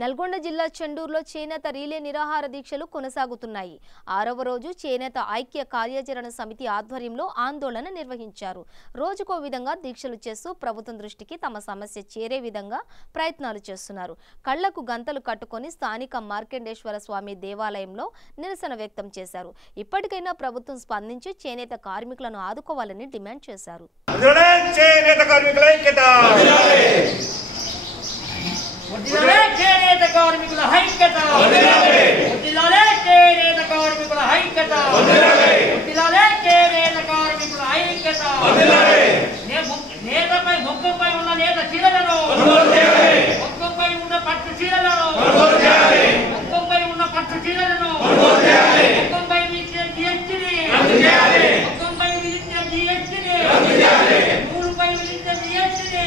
నల్గొండ జిల్లా చెండూరులో చేనేత రీలే నిరాహార దీక్షలు కొనసాగుతున్నాయి. 6వ రోజు చేనేత ఐక్య కార్యాచరణ సమితి ఆధ్వర్యంలో ఆందోళన నిర్వహించారు. రోజుకో విధంగా దీక్షలు చేస్తూ ప్రభుత్వం దృష్టికి తమ సమస్య చేరే విధంగా ప్రయత్నాలు చేస్తున్నారు. కళ్లకు గంతలు కట్టుకొని స్థానిక మార్కండేశ్వర స్వామి దేవాలయంలో నిరసన వ్యక్తం చేశారు. ఇప్పటికైనా ప్రభుత్వం స్పందించి చేనేత కార్మికులను ఆదుకోవాలని డిమాండ్ చేశారు. చేనేత కార్మికుల ఐక్యత వర్ధిల్లాలే, చేనేత కార్మికుల ఐక్యత వర్ధిల్లాలే, చేనేత కార్మికుల ఐక్యత వర్ధిల్లాలే. నేతపై మొగ్గపై ఉన్న నేత చీరలను, మొగ్గపై ఉన్న పట్టు చీరలను, మొగ్గపై ఉన్న పట్టు చీరలను, మొగ్గపై విధించిన జిఎస్టీని, మొగ్గపై విధించిన జిఎస్టీని, నూలుపై విధించిన జిఎస్టీని,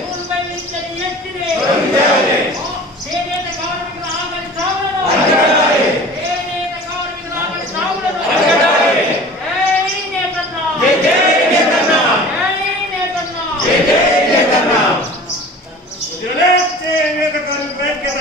నూలుపై విధించిన జిఎస్టీని, చేనేత కార్మికుల ఆకలి సాగులను, చేనేత కార్మికుల ఆకలి సాగులను, జై నేతన్న, జై నేతన్న, జై నేతన్న, జై నేతన్న. చేనేత కార్మికుల ఐక్యత.